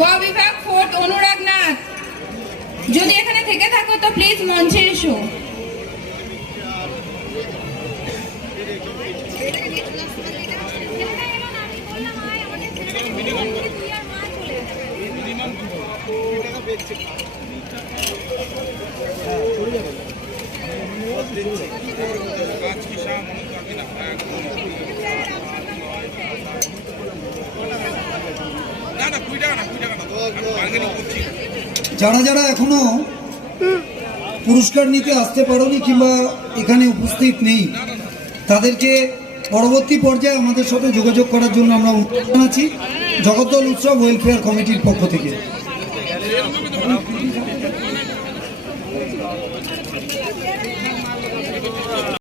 গ বিভাগ 4 অনুরাগ নাথ, যদি এখানে থেকে থাকো তো প্লিজ মঞ্চে এসো। যারা যারা এখনো পুরস্কার নিতে আসতে পারোনি কিংবা এখানে উপস্থিত নেই, তাদেরকে পরবর্তী পর্যায়ে আমাদের সাথে যোগাযোগ করার জন্য আমরা অনুরোধ জানাচ্ছি জগদ্দল উৎসব ওয়েলফেয়ার কমিটির পক্ষ থেকে।